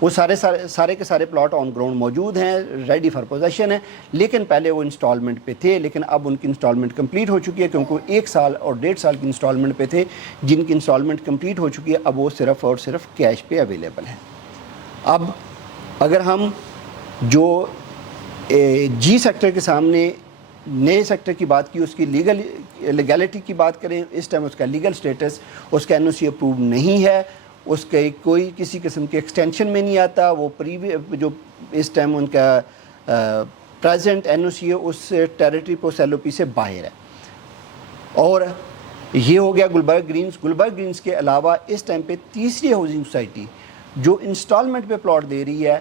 وہ سارے کے سارے پلاٹ آن گراؤنڈ موجود ہیں, ریڈی فار پوزیشن ہیں, لیکن پہلے وہ انسٹالمنٹ پہ تھے, لیکن اب ان کی انسٹالمنٹ کمپلیٹ ہو چکی ہے, کیونکہ وہ 1 سال اور 1.5 سال کی انسٹالمنٹ پہ تھے. جن کی انسٹالمنٹ کمپلیٹ ہو چکی ہے اب وہ صرف اور صرف کیش پہ اویلیبل ہیں. اب اگر ہم جو جی سیکٹر کے سامنے نئے سیکٹر کی بات کی, اس کی لیگلٹی کی بات کریں, اس ٹائم اس کا لیگل سٹیٹس, اس کا NOC اپروو نہیں ہے, اس کا کوئی کسی قسم کے ایکسٹینشن میں نہیں آتا. وہ جو اس ٹائم ان کا پریزنٹ NOC ہے اس ٹیریٹری پہ اس LOP سے باہر ہے. اور یہ ہو گیا گلبرگ گرینز. گلبرگ گرینز کے علاوہ اس ٹائم پہ تیسری ہاؤسنگ سوسائٹی جو انسٹالمنٹ پہ پلاٹ دے رہی ہے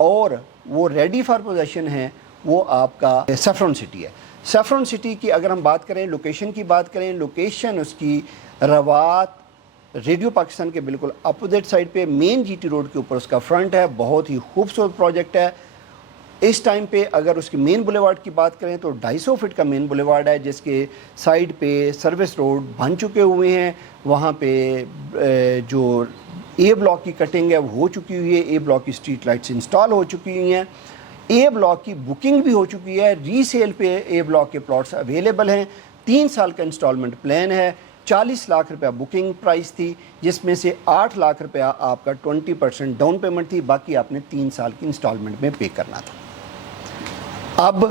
اور وہ ریڈی فار پوزیشن ہے, وہ آپ کا سیفرون سٹی ہے. سیفرون سٹی کی اگر ہم بات کریں, لوکیشن کی بات کریں, لوکیشن اس کی روات ریڈیو پاکستان کے بالکل اپوزٹ سائڈ پہ مین GT روڈ کے اوپر اس کا فرنٹ ہے. بہت ہی خوبصورت پروجیکٹ ہے. اس ٹائم پہ اگر اس کی مین بولیوارڈ کی بات کریں تو 250 فٹ کا مین بولیوارڈ ہے, جس کے سائڈ پہ سروس روڈ بن چکے ہوئے ہیں. وہاں پہ جو A بلاک کی کٹنگ ہے وہ ہو چکی ہوئی ہے, A بلاک کی اسٹریٹ لائٹس انسٹال ہو چکی ہوئی ہیں, A بلاک کی بکنگ بھی ہو چکی ہے, ری سیل پہ A بلاک کے پلاٹس اویلیبل ہیں. 3 سال کا انسٹالمنٹ پلان ہے. 40 لاکھ روپیہ بکنگ پرائس تھی, جس میں سے 8 لاکھ روپیہ آپ کا 20% ڈاؤن پیمنٹ تھی, باقی آپ نے 3 سال کی انسٹالمنٹ میں پے کرنا تھا. اب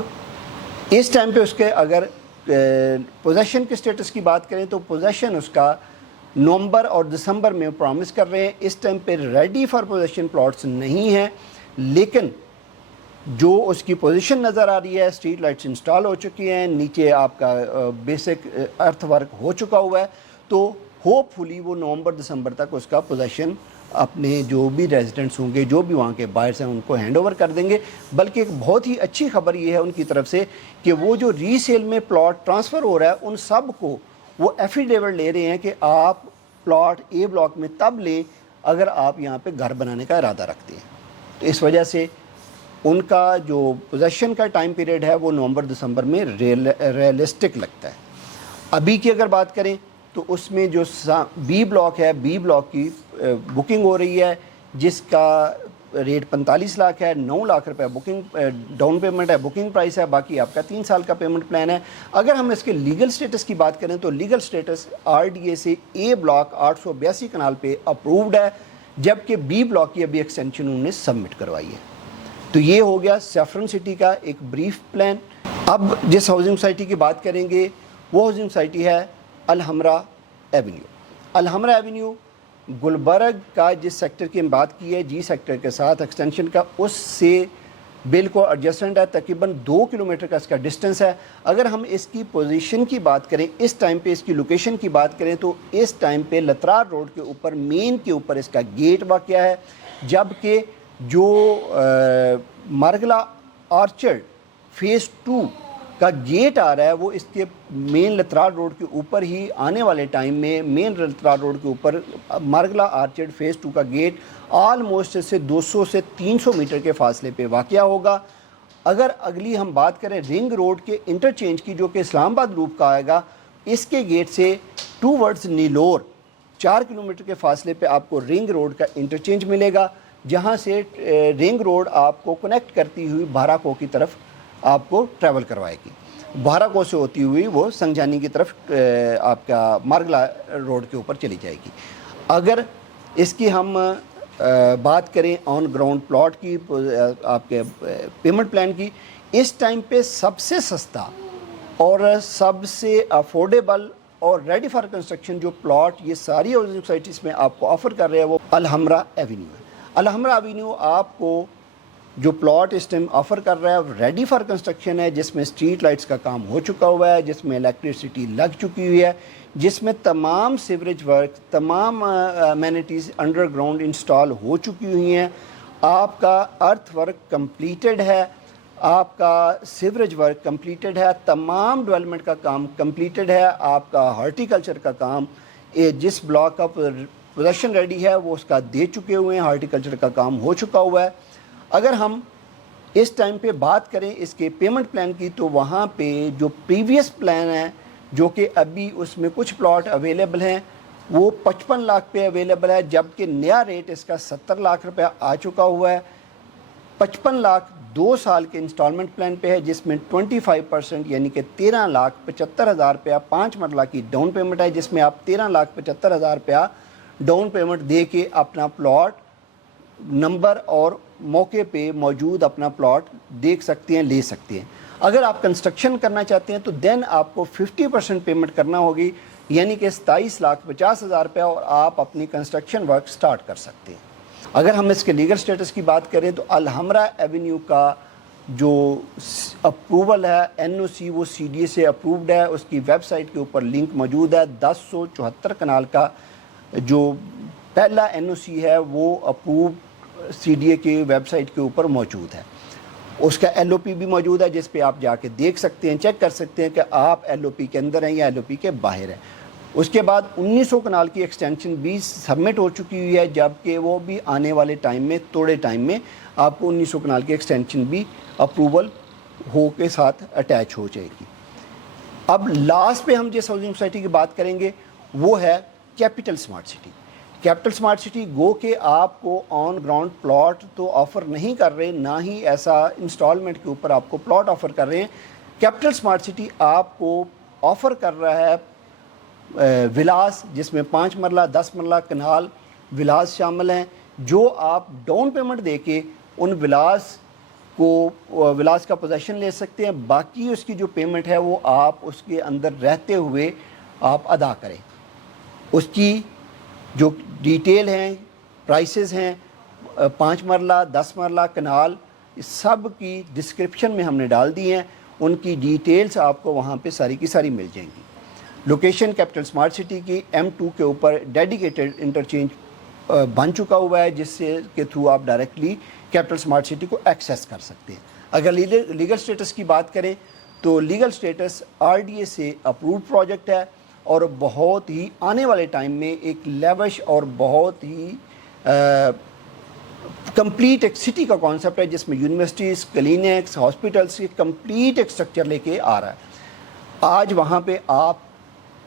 اس ٹائم پہ اس کے اگر پوزیشن کے سٹیٹس کی بات کریں تو پوزیشن اس کا نومبر اور دسمبر میں پرومس کر رہے ہیں. اس ٹائم پہ ریڈی فار پوزیشن پلاٹس نہیں ہیں, لیکن جو اس کی پوزیشن نظر آ رہی ہے, اسٹریٹ لائٹس انسٹال ہو چکی ہیں, نیچے آپ کا بیسک ارتھ ورک ہو چکا ہوا ہے, تو ہوپ فلی وہ نومبر دسمبر تک اس کا پوزیشن اپنے جو بھی ریزیڈنٹس ہوں گے, جو بھی وہاں کے بائرس ہیں, ان کو ہینڈ اوور کر دیں گے. بلکہ ایک بہت ہی اچھی خبر یہ ہے ان کی طرف سے کہ وہ جو ری سیل میں پلاٹ ٹرانسفر ہو رہا ہے ان سب کو وہ ایفیڈیوٹ لے رہے ہیں کہ آپ پلاٹ A بلاک میں تب لیں اگر آپ یہاں پہ گھر بنانے کا ارادہ رکھتے ہیں. تو اس وجہ سے ان کا جو پوزیشن کا ٹائم پیریڈ ہے وہ نومبر دسمبر میں ریئلسٹک لگتا ہے. ابھی کی اگر بات کریں تو اس میں جو B بلاک ہے, B بلاک کی بکنگ ہو رہی ہے, جس کا ریٹ 45 لاکھ ہے. 9 لاکھ روپے بکنگ ڈاؤن پیمنٹ ہے, بکنگ پرائس ہے, باقی آپ کا 3 سال کا پیمنٹ پلان ہے. اگر ہم اس کے لیگل سٹیٹس کی بات کریں تو لیگل سٹیٹس RDA سے A بلاک 882 کنال پہ اپرووڈ ہے, جبکہ B بلاک کی ابھی ایکسٹینشن انہوں نے سبمٹ کروائی ہے. تو یہ ہو گیا سیفرن سٹی کا ایک بریف پلان. اب جس ہاؤسنگ سوسائٹی کی بات کریں گے وہ ہاؤسنگ سوسائٹی ہے الحمرہ ایونیو. الحمرہ ایونیو گلبرگ کا جس سیکٹر کی ہم بات کی ہے, جی سیکٹر کے ساتھ ایکسٹینشن کا, اس سے بالکل ایڈجسٹنٹ ہے. تقریباً 2 کلومیٹر کا اس کا ڈسٹنس ہے. اگر ہم اس کی پوزیشن کی بات کریں, اس ٹائم پہ اس کی لوکیشن کی بات کریں تو اس ٹائم پہ لترار روڈ کے اوپر مین کے اوپر اس کا گیٹ واقع ہے, جبکہ جو مارگلا آرچرڈ فیز 2 کا گیٹ آ رہا ہے وہ اس کے مین لترار روڈ کے اوپر ہی آنے والے ٹائم میں مین لترار روڈ کے اوپر مارگلا آرچرڈ فیز 2 کا گیٹ آلموسٹ سے 200 سے 300 میٹر کے فاصلے پہ واقع ہوگا. اگر اگلی ہم بات کریں رنگ روڈ کے انٹرچینج کی جو کہ اسلام آباد لوپ کا آئے گا, اس کے گیٹ سے ٹوورڈز نیلور 4 کلومیٹر کے فاصلے پہ آپ کو رنگ روڈ کا انٹرچینج ملے گا, جہاں سے رنگ روڈ آپ کو کنیکٹ کرتی ہوئی بھاراکو کی طرف آپ کو ٹریول کروائے گی. بھاراکو سے ہوتی ہوئی وہ سنگجانی کی طرف آپ کا مارگلا روڈ کے اوپر چلی جائے گی. اگر اس کی ہم بات کریں آن گراؤنڈ پلاٹ کی, آپ کے پیمنٹ پلان کی, اس ٹائم پہ سب سے سستا اور سب سے افورڈیبل اور ریڈی فار کنسٹرکشن جو پلاٹ یہ ساری ہاؤسنگ سوسائٹیز میں آپ کو آفر کر رہے ہیں وہ الحمرہ ایونیو ہے. الحمرہ ایونیو آپ کو جو پلاٹ اس ٹائم آفر کر رہا ہے ریڈی فار کنسٹرکشن ہے, جس میں اسٹریٹ لائٹس کا کام ہو چکا ہوا ہے, جس میں الیکٹریسٹی لگ چکی ہوئی ہے, جس میں تمام سیوریج ورک, تمام امینٹیز انڈر گراؤنڈ انسٹال ہو چکی ہوئی ہیں. آپ کا ارتھ ورک کمپلیٹڈ ہے, آپ کا سیوریج ورک کمپلیٹڈ ہے, تمام ڈیولپمنٹ کا کام کمپلیٹڈ ہے, آپ کا ہارٹیکلچر کا کام جس بلاک کا پوزیشن ریڈی ہے وہ اس کا دے چکے ہوئے ہیں, ہارٹیکلچر کا کام ہو چکا ہوا ہے. اگر ہم اس ٹائم پہ بات کریں اس کے پیمنٹ پلان کی تو وہاں پہ جو پریویس پلان ہے جو کہ ابھی اس میں کچھ پلاٹ اویلیبل ہیں وہ 55 لاکھ پہ اویلیبل ہے، جبکہ نیا ریٹ اس کا 70 لاکھ روپیہ آ چکا ہوا ہے۔ 55 لاکھ 2 سال کے انسٹالمنٹ پلان پہ ہے، جس میں 25% یعنی کہ 13,75,000 روپیہ 5 مرلہ کی ڈاؤن پیمنٹ ہے، جس میں آپ 13,75,000 روپیہ ڈاؤن پیمنٹ دے کے اپنا پلاٹ نمبر اور موقع پہ موجود اپنا پلاٹ دیکھ سکتے ہیں، لے سکتے ہیں۔ اگر آپ کنسٹرکشن کرنا چاہتے ہیں تو دین آپ کو 50% پیمنٹ کرنا ہوگی، یعنی کہ 27,50,000 روپیہ، اور آپ اپنی کنسٹرکشن ورک سٹارٹ کر سکتے ہیں۔ اگر ہم اس کے لیگل سٹیٹس کی بات کریں تو الحمرہ ایونیو کا جو اپروول ہے NOC وہ CDA سے اپرووڈ ہے، اس کی ویب سائٹ کے اوپر لنک موجود ہے۔ 1074 کنال کا جو پہلا NOC ہے وہ اپروو CDA کی ویب سائٹ کے اوپر موجود ہے۔ اس کا LOP بھی موجود ہے، جس پہ آپ جا کے دیکھ سکتے ہیں، چیک کر سکتے ہیں کہ آپ LOP کے اندر ہیں یا LOP کے باہر ہیں۔ اس کے بعد 1900 کنال کی ایکسٹینشن بھی سبمٹ ہو چکی ہوئی ہے، جبکہ وہ بھی آنے والے ٹائم میں، تھوڑے ٹائم میں آپ کو 1900 کنال کی ایکسٹینشن بھی اپروول ہو کے ساتھ اٹیچ ہو جائے گی۔ اب لاسٹ پہ ہم جس ہاؤسنگ سوسائٹی کی بات کریں گے وہ ہے capital smart city. Capital smart city گو کہ آپ کو آن گراؤنڈ پلاٹ تو آفر نہیں کر رہے، نہ ہی ایسا انسٹالمنٹ کے اوپر آپ کو پلاٹ آفر کر رہے ہیں۔ کیپٹل سمارٹ سٹی آپ کو آفر کر رہا ہے ولاس، جس میں 5 مرلہ 10 مرلہ کنال ولاس شامل ہیں، جو آپ ڈاؤن پیمنٹ دے کے ان ولاس کا پوزیشن لے سکتے ہیں۔ باقی اس کی جو پیمنٹ ہے وہ آپ اس کے اندر رہتے ہوئے آپ ادا کریں۔ اس کی جو ڈیٹیل ہیں، پرائسز ہیں، 5 مرلہ 10 مرلہ کنال، سب کی ڈسکرپشن میں ہم نے ڈال دی ہیں، ان کی ڈیٹیلز آپ کو وہاں پہ ساری کی ساری مل جائیں گی۔ لوکیشن کیپٹل سمارٹ سٹی کی M2 کے اوپر ڈیڈیکیٹڈ انٹرچینج بن چکا ہوا ہے، جس سے کے تھرو آپ ڈائریکٹلی کیپٹل سمارٹ سٹی کو ایکسیس کر سکتے ہیں۔ اگر لیگل سٹیٹس کی بات کریں تو لیگل سٹیٹس RDA سے اپرووڈ پروجیکٹ ہے، اور بہت ہی آنے والے ٹائم میں ایک لیوش اور بہت ہی کمپلیٹ ایک سٹی کا کانسیپٹ ہے، جس میں یونیورسٹیز، کلینکس، ہاسپٹلس کی کمپلیٹ ایک اسٹرکچر لے کے آ رہا ہے۔ آج وہاں پہ آپ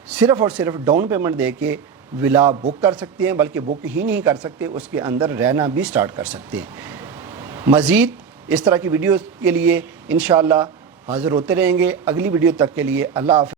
صرف اور صرف ڈاؤن پیمنٹ دے کے ولا بک کر سکتے ہیں، بلکہ بک ہی نہیں کر سکتے، اس کے اندر رہنا بھی سٹارٹ کر سکتے ہیں۔ مزید اس طرح کی ویڈیوز کے لیے انشاءاللہ حاضر ہوتے رہیں گے۔ اگلی ویڈیو تک کے لیے اللہ حافظ۔